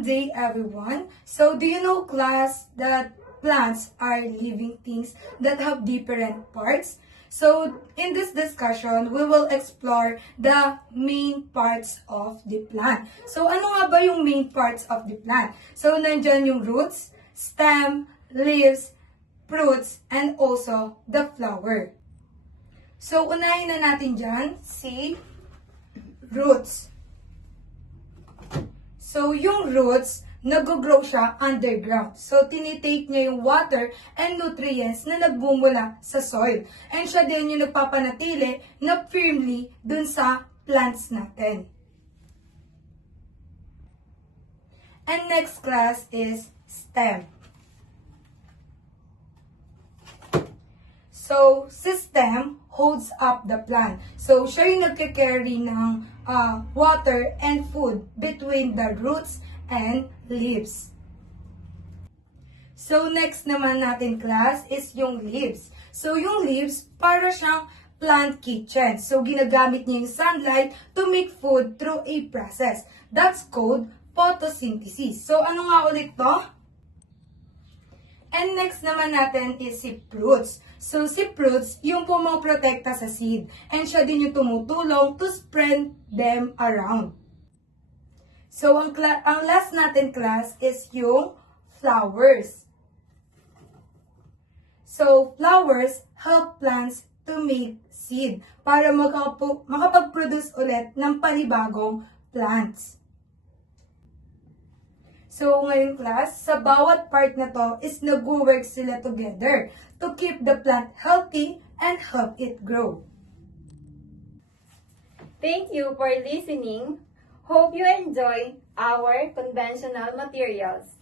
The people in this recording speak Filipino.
Good day, everyone. So, do you know, class, that plants are living things that have different parts? So, in this discussion, we will explore the main parts of the plant. So, ano nga ba yung main parts of the plant? So, nandyan yung roots, stem, leaves, fruits, and also the flower. So, unahin na natin dyan si roots. So, yung roots, nag-grow siya underground. So, tinitake niya yung water and nutrients na nagbumula sa soil. And siya din yung nagpapanatili na firmly dun sa plants natin. And next class is stem. So, si stem holds up the plant. So, siya yung nagke-carry ng water and food between the roots and leaves. So, next naman natin class is yung leaves. So, yung leaves, para siyang plant kitchen. So, ginagamit niya yung sunlight to make food through a process. That's called photosynthesis. So, ano nga ulit to? And next naman natin is si fruits. So, si fruits, yung pumoprotekta sa seed. And siya din yung tumutulong to spread them around. So, ang last natin class is yung flowers. So, flowers help plants to make seed para makapag-produce ulit ng panibagong plants. So, ngayon class, sa bawat part na to is nag-work sila together to keep the plant healthy and help it grow. Thank you for listening. Hope you enjoy our conventional materials.